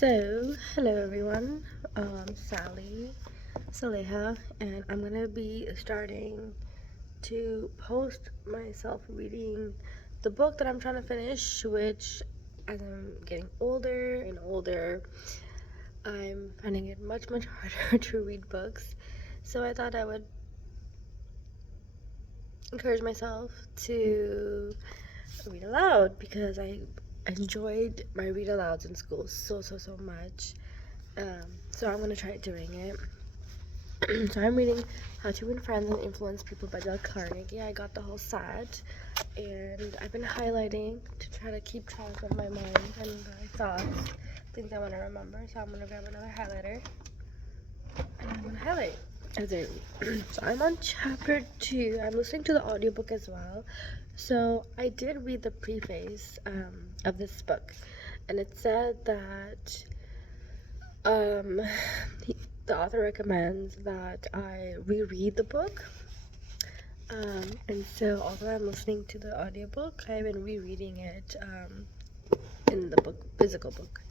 So, hello everyone, Saleha, and I'm gonna be starting to post myself reading the book that I'm trying to finish, which as I'm getting older and older, I'm finding it much harder to read books. So I thought I would encourage myself to read aloud because I enjoyed my read alouds in school so much. So I'm gonna try doing it. So I'm reading How to Win Friends and Influence People by Carnegie. I got the whole set, and I've been highlighting to try to keep track of my mind and my thoughts, things I want to remember. So I'm gonna grab another highlighter, and I'm gonna highlight as I read. So I'm on chapter 2. I'm listening to the audiobook as well. So I did read the preface of this book, and it said that the author recommends that I reread the book. And so although I'm listening to the audiobook, I've been rereading it in the physical book.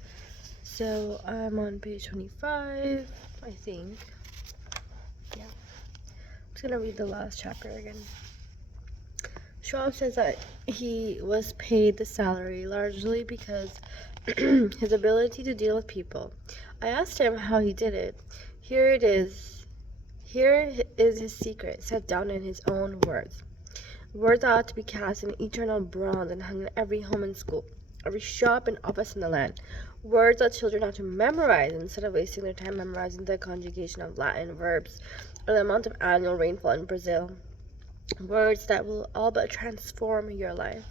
So I'm on page 25, I think. Yeah. I'm just gonna read the last chapter again. Schwab says that he was paid the salary largely because his ability to deal with people. I asked him how he did it. Here is his secret, set down in his own words. Words ought to be cast in eternal bronze and hung in every home and school, every shop and office in the land. Words that children ought to memorize instead of wasting their time memorizing the conjugation of Latin verbs or the amount of annual rainfall in Brazil. Words that will all but transform your life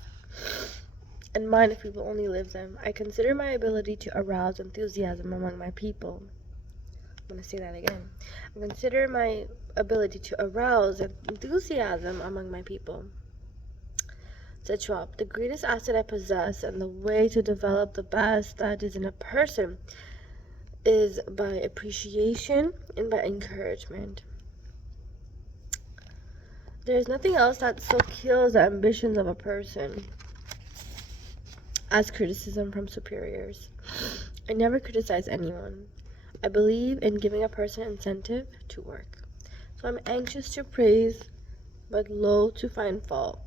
and mine if we will only live them. I consider my ability to arouse enthusiasm among my people. I'm going to say that again. I consider my ability to arouse enthusiasm among my people. Said Schwab, the greatest asset I possess and the way to develop the best that is in a person is by appreciation and by encouragement. There is nothing else that so kills the ambitions of a person as criticism from superiors. I never criticize anyone. I believe in giving a person incentive to work. So I'm anxious to praise, but loath to find fault.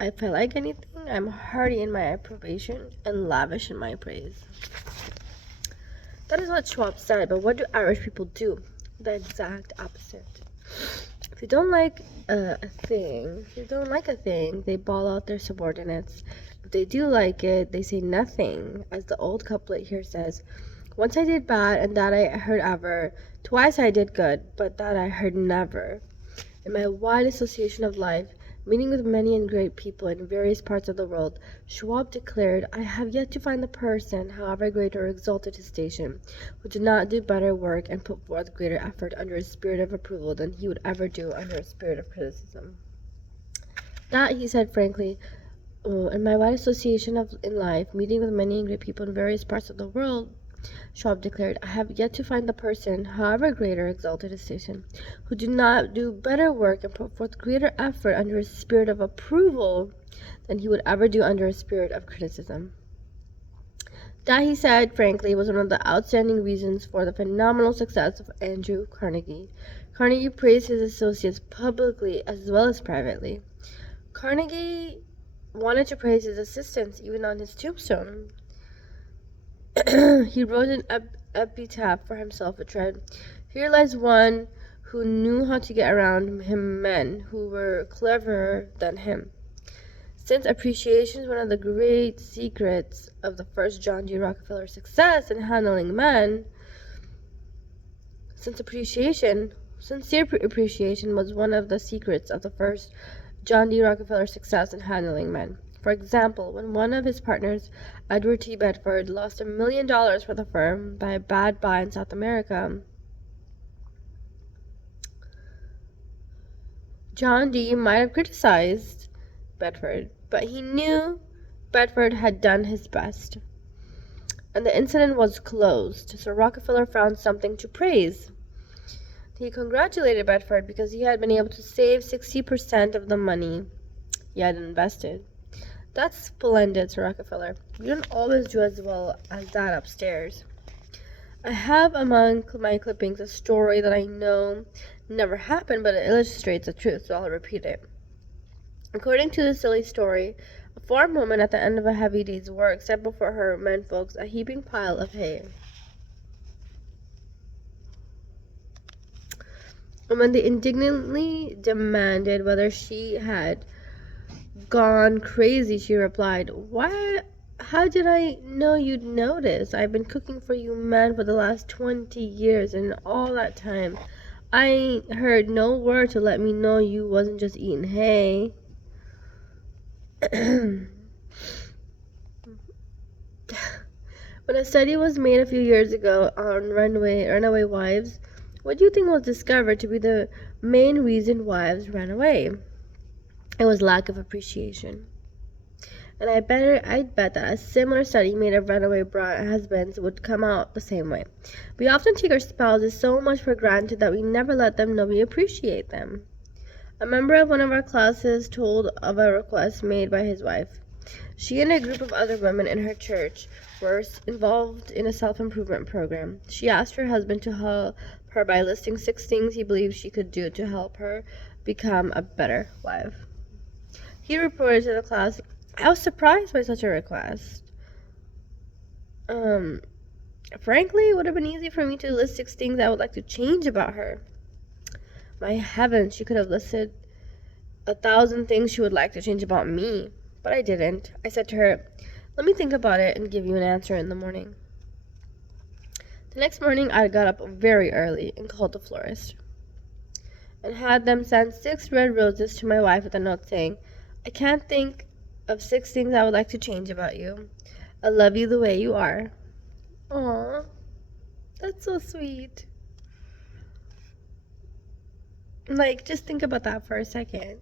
If I like anything, I'm hearty in my approbation and lavish in my praise. That is what Schwab said, but what do Irish people do? The exact opposite. If you don't like a thing, they bawl out their subordinates. If they do like it, they say nothing, as the old couplet here says. Once I did bad, and that I heard ever. Twice I did good, but that I heard never. In my wide association of life, meeting with many and great people in various parts of the world, Schwab declared, I have yet to find the person, however great or exalted his station, who did not do better work and put forth greater effort under a spirit of approval than he would ever do under a spirit of criticism. That, he said frankly, in my wide association in life, meeting with many and great people in various parts of the world, Schwab declared, I have yet to find the person, however great or exalted his station, who did not do better work and put forth greater effort under a spirit of approval than he would ever do under a spirit of criticism. That, he said frankly, was one of the outstanding reasons for the phenomenal success of Andrew Carnegie. Carnegie praised his associates publicly as well as privately. Carnegie wanted to praise his assistants even on his tombstone. He wrote an epitaph for himself which read, Here lies one who knew how to get around him men who were cleverer than him. Since appreciation is one of the great secrets of the first John D. Rockefeller's success in handling men, sincere appreciation was one of the secrets of the first John D. Rockefeller's success in handling men. For example, when one of his partners, Edward T. Bedford, lost $1 million for the firm by a bad buy in South America, John D. might have criticized Bedford, but he knew Bedford had done his best, and the incident was closed, so Rockefeller found something to praise. He congratulated Bedford because he had been able to save 60% of the money he had invested. That's splendid, Sir Rockefeller. You don't always do as well as that upstairs. I have among my clippings a story that I know never happened, but it illustrates the truth, so I'll repeat it. According to the silly story, a farm woman at the end of a heavy day's work set before her menfolks a heaping pile of hay. And when they indignantly demanded whether she had gone crazy, she replied, "Why, how did I know you'd notice? I've been cooking for you men for the last 20 years, and all that time I ain't heard no word to let me know you wasn't just eating hay." When a study was made a few years ago on runaway wives, what do you think was discovered to be the main reason wives ran away? It was lack of appreciation. And I'd bet that a similar study made of runaway husbands would come out the same way. We often take our spouses so much for granted that we never let them know we appreciate them. A member of one of our classes told of a request made by his wife. She and a group of other women in her church were involved in a self-improvement program. She asked her husband to help her by listing 6 things he believed she could do to help her become a better wife. He reported to the class, "I was surprised by such a request. Frankly, it would have been easy for me to list 6 things I would like to change about her." My heavens, she could have listed 1,000 things she would like to change about me. But I didn't. I said to her, "Let me think about it and give you an answer in the morning." The next morning, I got up very early and called the florist and had them send 6 red roses to my wife with a note saying, "I can't think of 6 things I would like to change about you. I love you the way you are." Aw, that's so sweet. Like, just think about that for a second.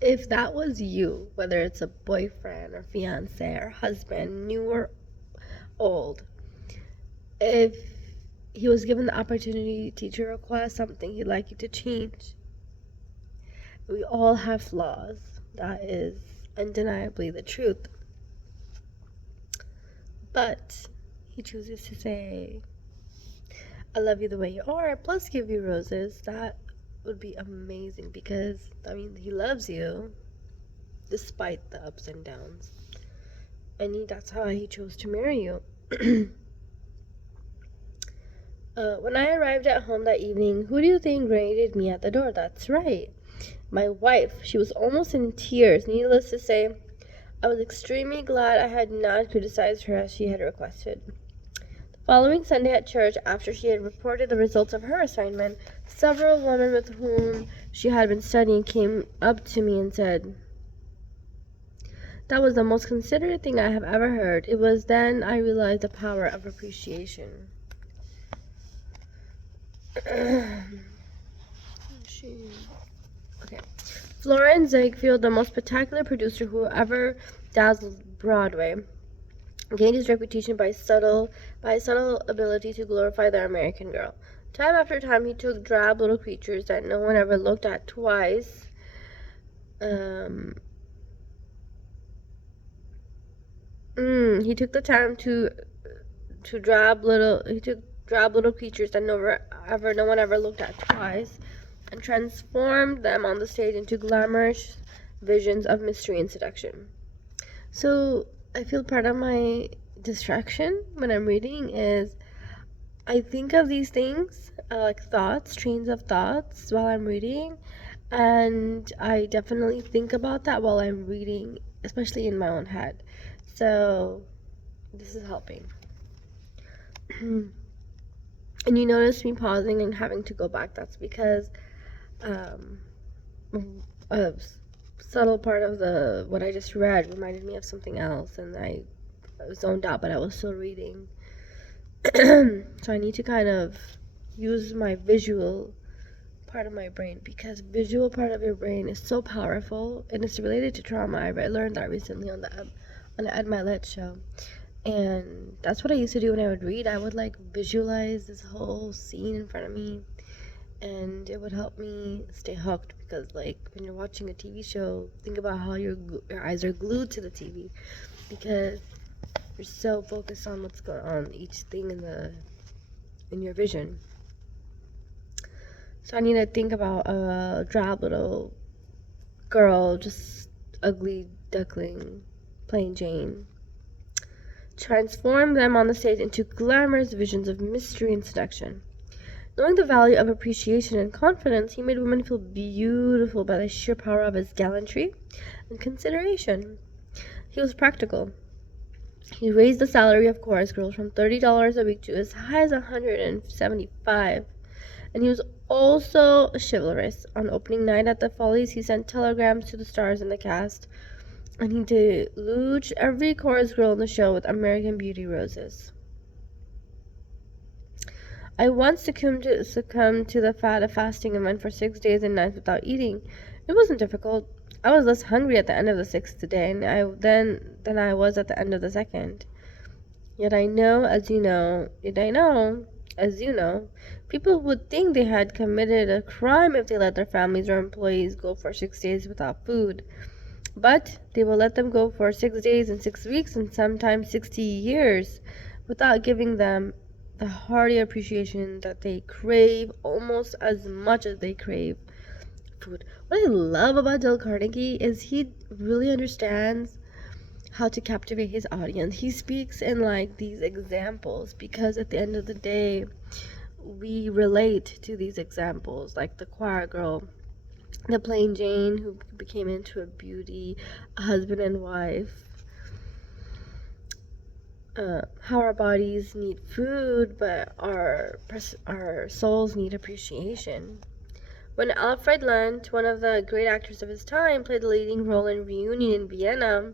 If that was you, whether it's a boyfriend or fiance or husband, new or old, if he was given the opportunity to request something he'd like you to change, we all have flaws. That is undeniably the truth. But he chooses to say, "I love you the way you are," plus give you roses. That would be amazing because that means he loves you despite the ups and downs. And that's how he chose to marry you. When I arrived at home that evening, who do you think greeted me at the door? That's right, my wife. She was almost in tears. Needless to say, I was extremely glad I had not criticized her as she had requested. The following Sunday at church, after she had reported the results of her assignment, several women with whom she had been studying came up to me and said, "That was the most considerate thing I have ever heard." It was then I realized the power of appreciation. Okay. Florence Ziegfeld, the most spectacular producer who ever dazzled Broadway, gained his reputation by his subtle ability to glorify the American girl. Time after time, he took drab little creatures that no one ever looked at twice. He took the time to drab little creatures that no one ever looked at twice, and transformed them on the stage into glamorous visions of mystery and seduction. So I feel part of my distraction when I'm reading is I think of these things like thoughts, trains of thoughts while I'm reading, and I definitely think about that while I'm reading, especially in my own head. So this is helping. And you notice me pausing and having to go back. That's because a subtle part of what I just read reminded me of something else, and I zoned out, but I was still reading. So I need to kind of use my visual part of my brain, because visual part of your brain is so powerful, and it's related to trauma. I learned that recently on the Ed Milet show. And that's what I used to do when I would read. I would like visualize this whole scene in front of me, and it would help me stay hooked, because like when you're watching a TV show, think about how your eyes are glued to the TV, because you're so focused on what's going on, each thing in the in your vision. So I need to think about a drab little girl, just ugly duckling, plain Jane. Transform them on the stage into glamorous visions of mystery and seduction. Knowing the value of appreciation and confidence, he made women feel beautiful by the sheer power of his gallantry and consideration. He was practical. He raised the salary of chorus girls from $30 a week to as high as $175. And he was also chivalrous. On opening night at the Follies, he sent telegrams to the stars in the cast, and he deluged every chorus girl in the show with American Beauty roses. I once succumbed to the fad of fasting and went for 6 days and nights without eating. It wasn't difficult. I was less hungry at the end of the 6th day than I was at the end of the 2nd. Yet I know, as you know, people would think they had committed a crime if they let their families or employees go for 6 days without food. But they will let them go for 6 days and 6 weeks and sometimes 60 years without giving them the hearty appreciation that they crave almost as much as they crave food. What I love about Dale Carnegie is he really understands how to captivate his audience. He speaks in like these examples because at the end of the day, we relate to these examples, like the choir girl, the plain Jane who became into a beauty, a husband and wife. How our bodies need food, but our souls need appreciation. When Alfred Lent, one of the great actors of his time, played the leading role in Reunion in Vienna,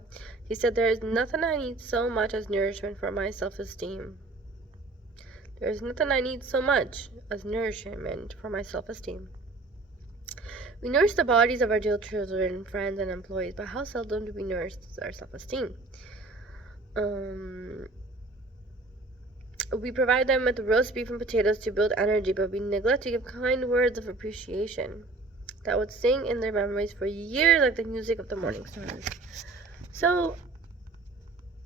he said, "There is nothing I need so much as nourishment for my self-esteem. There is nothing I need so much as nourishment for my self-esteem." We nourish the bodies of our dear children, friends, and employees, but how seldom do we nourish our self-esteem? We provide them with roast beef and potatoes to build energy, but we neglect to give kind words of appreciation that would sing in their memories for years like the music of the morning stars. So,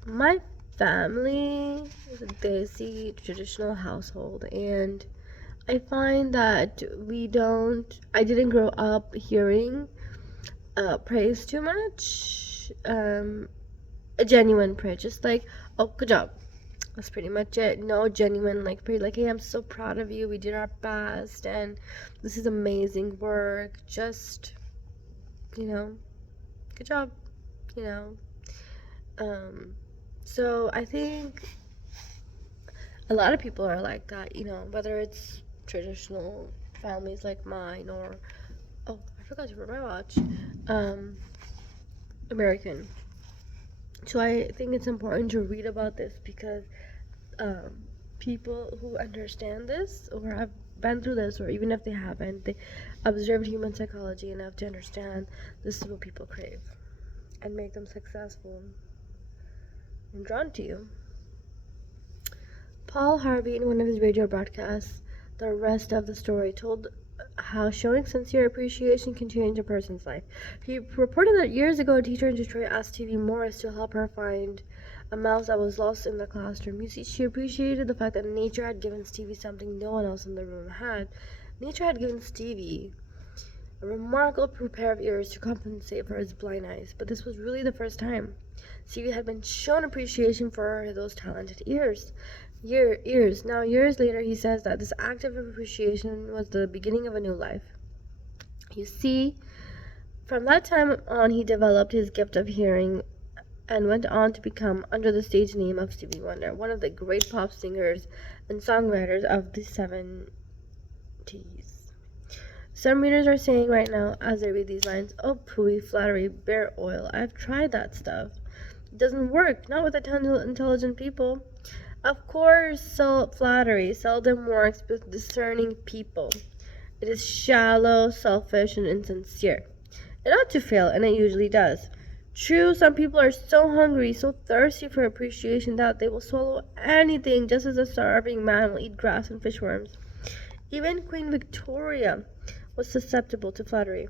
my family is a Desi traditional household, and I find that I didn't grow up hearing praise too much. A genuine praise, just like, "Oh, good job." That's pretty much it. No genuine like praise, like, "Hey, I'm so proud of you. We did our best, and this is amazing work. Just, good job." You know. So I think a lot of people are like that. Whether it's traditional families like mine or, oh, I forgot to wear my watch. American. So I think it's important to read about this because people who understand this or have been through this, or even if they haven't, they observed human psychology enough to understand this is what people crave and make them successful and drawn to you. Paul Harvey, in one of his radio broadcasts, The Rest of the Story, told how showing sincere appreciation can change a person's life. He reported that years ago a teacher in Detroit asked Stevie Morris to help her find a mouse that was lost in the classroom. You see, she appreciated the fact that nature had given Stevie something no one else in the room had. Nature had given Stevie a remarkable pair of ears to compensate for his blind eyes, but this was really the first time Stevie had been shown appreciation for those talented ears. Now, years later, he says that this act of appreciation was the beginning of a new life. You see, from that time on, he developed his gift of hearing and went on to become, under the stage name of Stevie Wonder, one of the great pop singers and songwriters of the 70s. Some readers are saying right now, as they read these lines, "Oh, pooey, flattery, bear oil. I've tried that stuff. It doesn't work, not with a ton of intelligent people." Of course, flattery seldom works with discerning people. It is shallow, selfish, and insincere. It ought to fail, and it usually does. True, some people are so hungry, so thirsty for appreciation that they will swallow anything, just as a starving man will eat grass and fishworms. Even Queen Victoria was susceptible to flattery.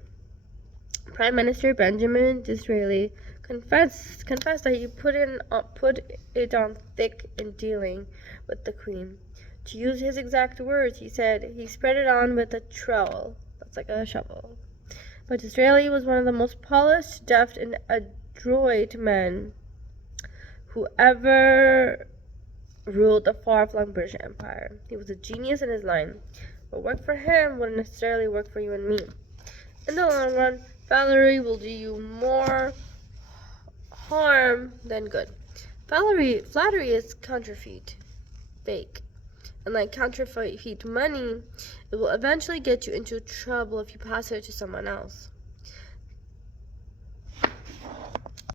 Prime Minister Benjamin Disraeli confessed that he put it on thick in dealing with the Queen. To use his exact words, he said, he spread it on with a trowel. That's like a shovel. But Disraeli was one of the most polished, deft, and adroit men who ever ruled the far-flung British Empire. He was a genius in his line. What worked for him wouldn't necessarily work for you and me. In the long run, Valerie will do you more harm than good. Flattery is counterfeit, fake. And like counterfeit money, it will eventually get you into trouble if you pass it to someone else.